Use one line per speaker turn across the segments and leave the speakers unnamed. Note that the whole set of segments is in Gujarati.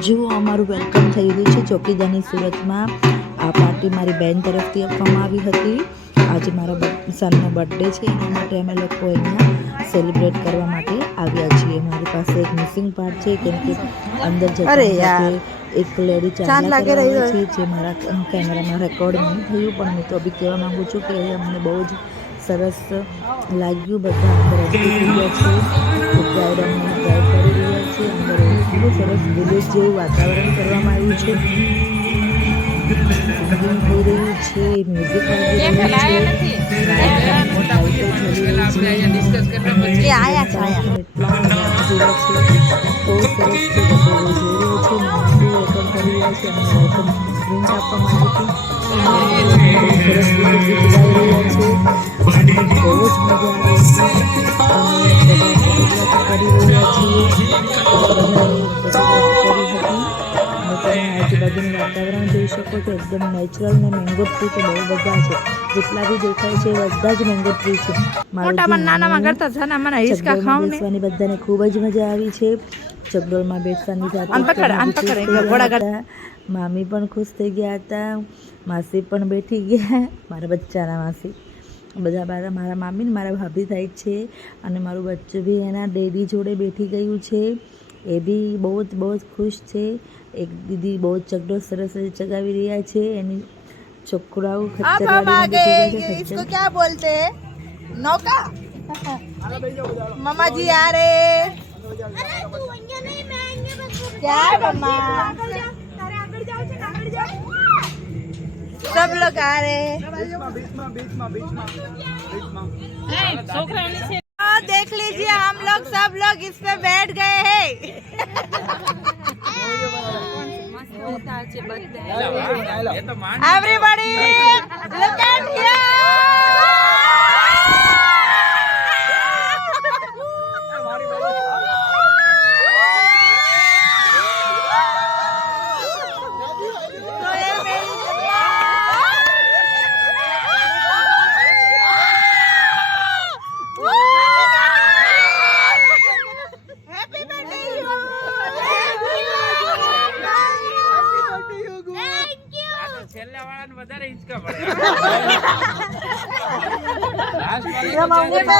જુઓ અમારું વેલકમ થઈ રહ્યું છે ચોકીદારની સુરતમાં આ પાર્ટી મારી બેન તરફથી આપવામાં આવી હતી. આજે મારા સનનો બર્થડે છે એના માટે અમે લોકો અહીંયા સેલિબ્રેટ કરવા માટે આવ્યા છીએ. મારી પાસે એક મિસિંગ પાર્ટ છે કેમ કે અંદર જતા એક લેડી
ચાંદ
ચાંદલા કરાવે છે જે મારા કેમેરામાં રેકોર્ડ નહીં થયું પણ હું તો બી કહેવા માગું છું કે અમને બહુ જ સરસ લાગ્યું. બધા અંદર છે. બ્રાઇડ અમને ડ્રાઈવ કરી રહ્યા છે. અંદર ખૂબ સરસ વિદેશ જેવું વાતાવરણ કરવામાં આવ્યું છે. સિંગિંગ થઈ રહ્યું છે મ્યુઝિક વાગી રહ્યું છે. બહુ સરસ છે જોઈ રહ્યો છે. છે અને વેલકમ ડ્રિંક આપવામાં આવી હતી સરસ રીતે ગાઈ રહ્યા છે બહુ જ મજા આવે છે અને બધા કરી રહ્યા છીએ તમે આજુબાજુનું વાતાવરણ જોઈ શકો છો. એકદમ નેચરલ ને મેંગો ટ્રી તો બહુ બધા છે. જેટલા બી દેખાય છે બધા જ મેંગો ટ્રી છે.
મોટામાં નાનામાં કરતા છે હિસકા ખાવ
બેસવાની બધાને ખૂબ જ મજા આવી છે. ચકડોલમાં બેસવાની સાથે. મામી પણ ખુશ થઈ ગયા હતા. માસી પણ બેઠી ગયા. મારા બચ્ચાના માસી. બધા મારા મારા મામી ને મારા ભાભી થાય છે. અને મારું બચ્ચું બી એના ડેડી જોડે બેઠી ગયું છે. એ બી બહુ જ બહુ જ ખુશ છે. એક દીદી બહુ જ ચકડોળ સરસ રીતે ચગાવી રહ્યા છે એની છોકરાઓ
अब
ખચ્ચર
हम आ
વાળીને બેઠી ગયા
गए
છે,
इसको
ખચ્ચર.
क्या बोलते हैं नौका मामा जी आ रहे क्या है मम्मा सब लोग आ रहे हाँ, देख लीजिए हम लोग सब लोग इस पे बैठ गए हैं Everybody, look at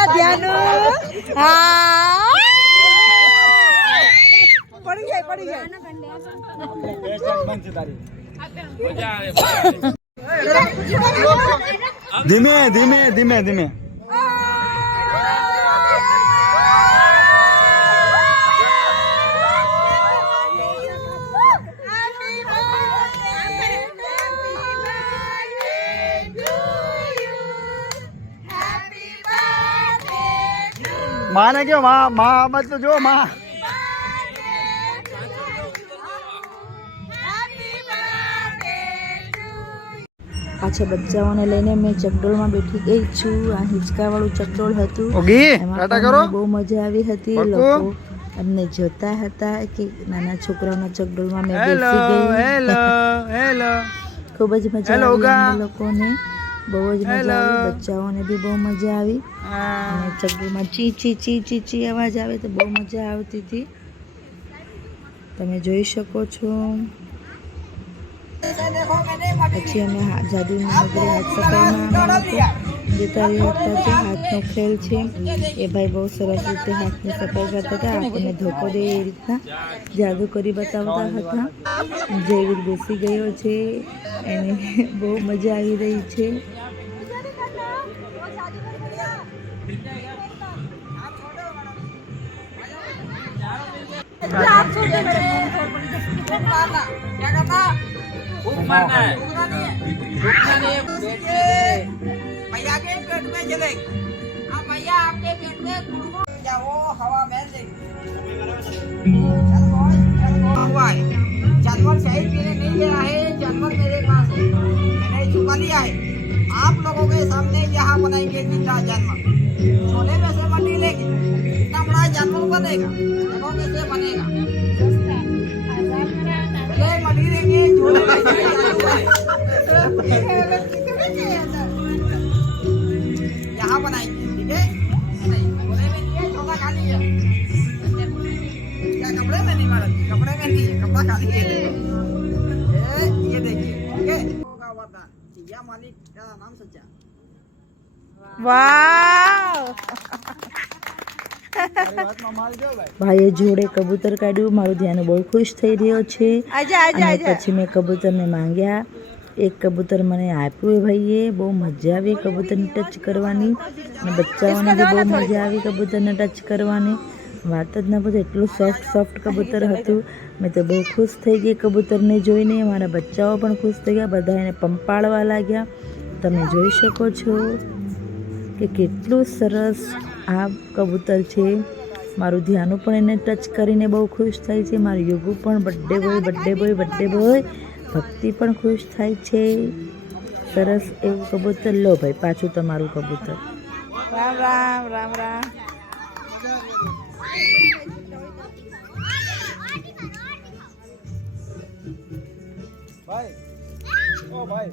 ધ્યાન હા. પડી જાય પડી જાય.
ધીમે ધીમે ધીમે ધીમે. માને કયો માં માં તો જો માં.
પાછા બચ્ચાઓને લઈને મેં ચકડોળમાં બેઠી ગઈ છું. આ હિંચકાવાળું ચકડોળ હતું. બહુ મજા આવી હતી. લોકો અમને જોતા હતા કે નાના છોકરાઓના ચકડોળમાં મેં બેસી ગઈ.
Hello hello.
ખૂબ જ મજા આવી લોકોને. બહુ જ મજા. આવી. બચ્ચાઓને બી બહુ મજા આવી. અને ચકડોળમાં ચી ચી ચી ચી ચી અવાજ આવે તો બહુ મજા આવતી હતી. તમે જોઈ શકો છો. પછી અમે જાદુની નગરી હાથ સફાઈમાં જતા રહ્યા હતા જે હાથનો ખેલ છે. એ ભાઈ બહુ સરસ રીતે હાથની સફાઈ કરતા હતા. આપણને ધોકો દે એ રીતના જાદુ કરી બતાવતા હતા. જયવીર બેસી ગયો છે. એને બહુ મજા આવી રહી છે.
भैया के पेट जानवर शहद पीने नहीं गया है जानवर मेरे पास है मैंने चुका लिया है आप लोगों के सामने यहाँ बनाएँगे ज़िंदा जानवर जानवर बनेगा देखो कैसे बनेगा पहले मंडी लेंगे छोले में से यहाँ बनाएंगे ठीक है नहीं, छोले में नहीं है, छोला खा लीजिए। क्या कपड़े में नहीं मारा कपड़े में नहीं है कपड़ा खाली ये देखो ए, ये देखिए ओके होगा वरदान या मालिक का नाम सच्चा
વાવ ભાઈએ જોડે કબૂતર કાઢ્યું. મારું ધ્યાન બહુ ખુશ થઈ રહ્યો છે. અને પછી મેં કબૂતરને માંગ્યા. એક કબૂતર મને આપ્યું ભાઈએ. બહુ મજા આવી કબૂતરને ટચ કરવાની. અને બચ્ચાઓને બી બહુ મજા આવી કબૂતરને ટચ કરવાની. વાત જ ના પછી એટલું સોફ્ટ સોફ્ટ કબૂતર હતું. મેં તો બહુ ખુશ થઈ ગઈ કબૂતરને જોઈને. મારા બચ્ચાઓ પણ ખુશ થઈ ગયા. બધા એને પંપાળવા લાગ્યા. તમે જોઈ શકો છો કે કેટલું સરસ આ કબૂતર છે. મારું ધ્યાનું પણ એને ટચ કરીને બહુ ખુશ થાય છે. મારું યોગુ પણ birthday boy birthday boy birthday boy Bhakti પણ ખુશ થાય છે. સરસ એવું કબૂતર. લો ભાઈ પાછું તમારું કબૂતર. રામ રામ રામ રામ.
ભાઈ. ઓ ભાઈ.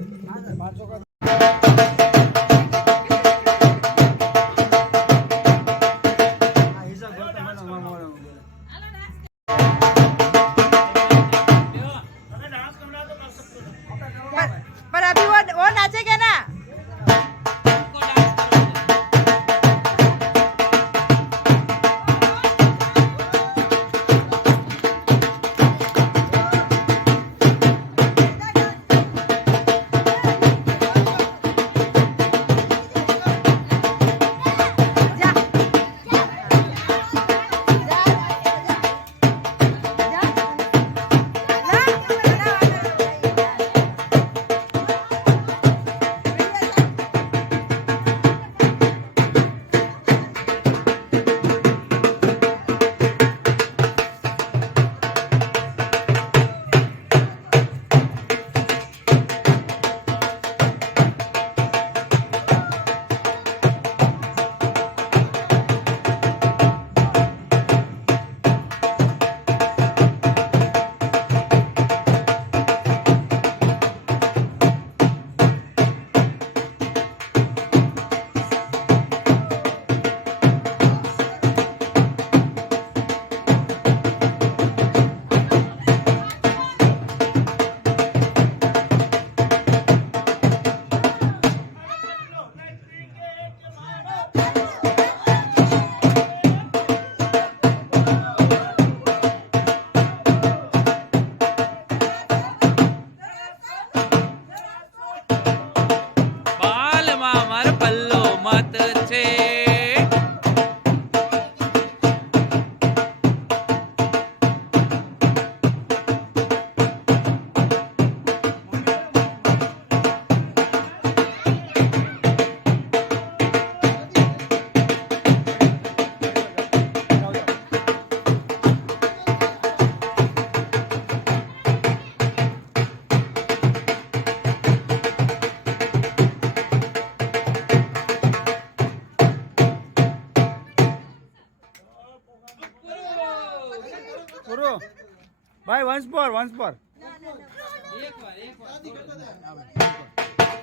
ભાઈ વંશ પર વંશ પર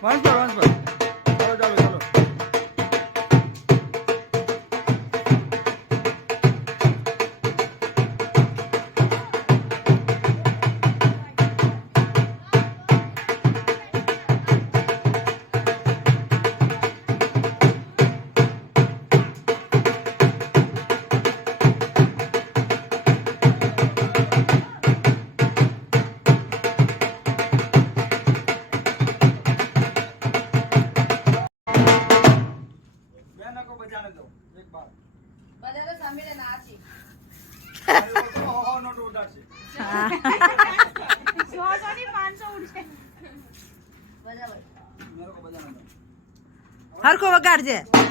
વંશ પર વંશ પર
હરખો વગાડજે.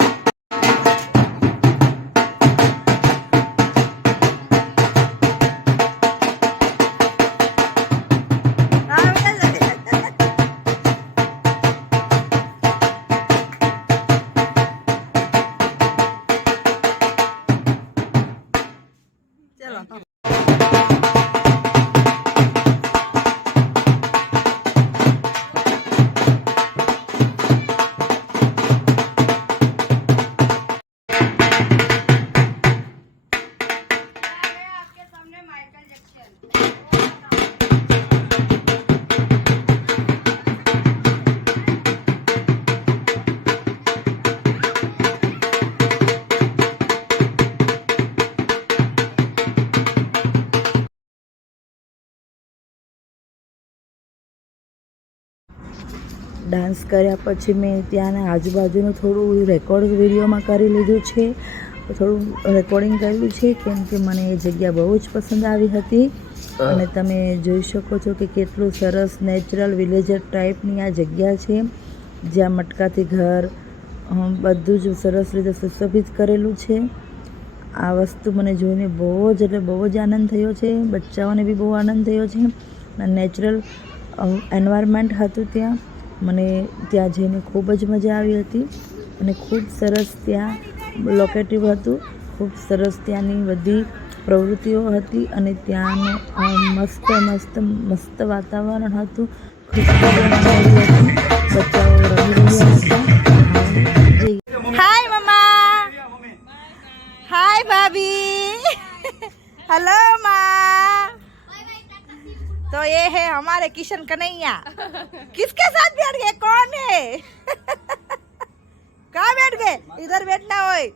ડાન્સ કર્યા પછી મેં ત્યાંના આજુબાજુનું થોડું રેકોર્ડ વિડીયોમાં કરી લીધું છે. થોડું રેકોર્ડિંગ કર્યું છે કેમ કે મને એ જગ્યા બહુ જ પસંદ આવી હતી. અને તમે જોઈ શકો છો કે કેટલું સરસ નેચરલ વિલેજર ટાઈપની આ જગ્યા છે. જ્યાં મટકાથી ઘર બધું જ સરસ રીતે સુશોભિત કરેલું છે. આ વસ્તુ મને જોઈને બહુ જ એટલે બહુ જ આનંદ થયો છે. બચ્ચાઓને બી બહુ આનંદ થયો છે. નેચરલ એન્વાયરમેન્ટ હતું ત્યાં. મને ત્યાં જઈને ખૂબ જ મજા આવી હતી અને ખૂબ સરસ ત્યાં લોકેટિવ હતું. ખૂબ સરસ ત્યાંની બધી પ્રવૃત્તિઓ હતી અને ત્યાંનું મસ્ત મસ્ત મસ્ત વાતાવરણ હતું. બચ્ચાઓ રમી
હાય મમ્મા હાય ભાભી હેલો મા तो ये है हमारे किशन कन्हैया। किसके साथ बैठ गए? कौन है? कहा बैठ गए? इधर बैठना होए।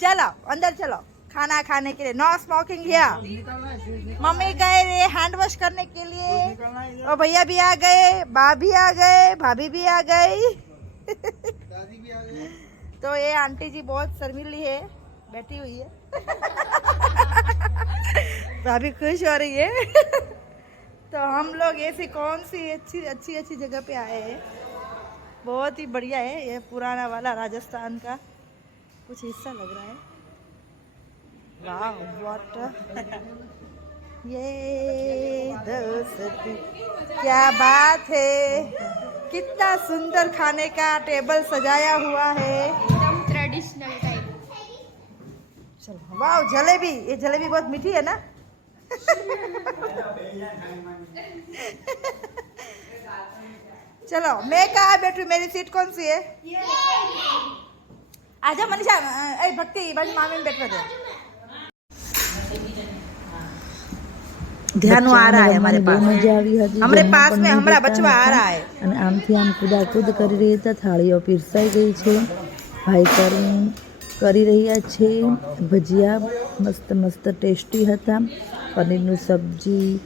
चलो, अंदर चलो। खाना खाने के लिए। नो स्मोकिंग हियर मम्मी गए रे हैंड वॉश करने के लिए। और भैया भी आ गए, भाभी आ गए, भाभी भी आ गई। तो ये आंटी जी बहुत शर्मिली है, बैठी हुई है। भाभी खुश हो रही है। तो हम लोग ऐसी कौन सी अच्छी अच्छी अच्छी जगह पे आए हैं? बहुत ही बढ़िया है ये पुराना वाला राजस्थान का। कुछ हिस्सा लग रहा है। वाह ये दोस्ती क्या बात है। कितना सुंदर खाने का टेबल सजाया हुआ है।
एकदम ट्रेडिशनल टाइप
चलो वाह जलेबी ये जलेबी बहुत मीठी है ना चलो मैं कहाँ बैठू मेरी सीट कौन सी है आजा मनीषा अ, ए भक्ति बाजू मामी में बैठवा दे ध्यान आ रहा है हमारे
બહુ
पास
મજા આવી હતી
हमारे
જમવા
पास
પણ
में
નહીં
हमारा
દેતા
बचवा आ
હતા.
रहा है
અને આમથી આમ કુદાકુદ કરી રહી હતા થાળીઓ પીરસાઈ ગઈ છે ભાઈ કરી કરી રહ્યા છે. ભજીયા મસ્ત મસ્ત ટેસ્ટી હતા. પનીરનું સબ્જી,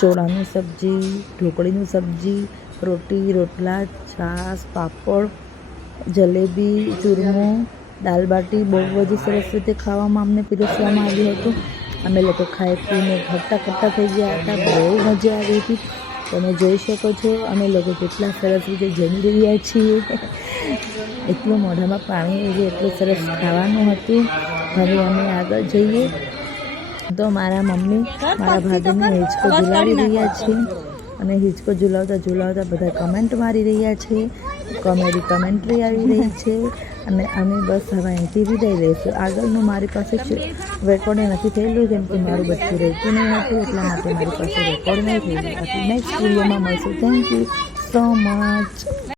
ચોળાનું સબ્જી, ઢોકળીનું સબ્જી, રોટી, રોટલા, છાશ, પાપડ, જલેબી, ચૂરમો દાલબાટી બહુ જ સરસ રીતે ખાવામાં અમને પીરસવામાં આવ્યું હતું. અમે લોકો ખાઈ પીને ખટ્ટા ખટ્ટા થઈ ગયા હતા. બહુ મજા આવી હતી. તમે જોઈ શકો છો, અમે લોકો કેટલા સરસ રીતે જમી રહ્યા છીએ. એટલું મોઢામાં પાણી ગયું એટલું સરસ ખાવાનું હતું. હવે અમે આગળ જઈએ. તો મારા મમ્મી, મારા ભાભીને હિંચકો ઝુલાવી રહ્યા છે. અને હિંચકો ઝુલાવતા ઝુલાવતા બધા કમેન્ટ મારી રહ્યા છે. કોમેડી કમેન્ટ્રી આવી રહી છે. અને અમે બસ હવે અહીંથી વિદાય લઈશું. આગળનું મારી પાસે રેકોર્ડિંગ નથી થયેલું, કેમ કે મારું બચ્ચું રહેતું નહીં હતું, એટલા માટે મારી પાસે રેકોર્ડ નહીં થયેલું હતું નેક્સ્ટ વિડીયોમાં મળશું. Thank you so much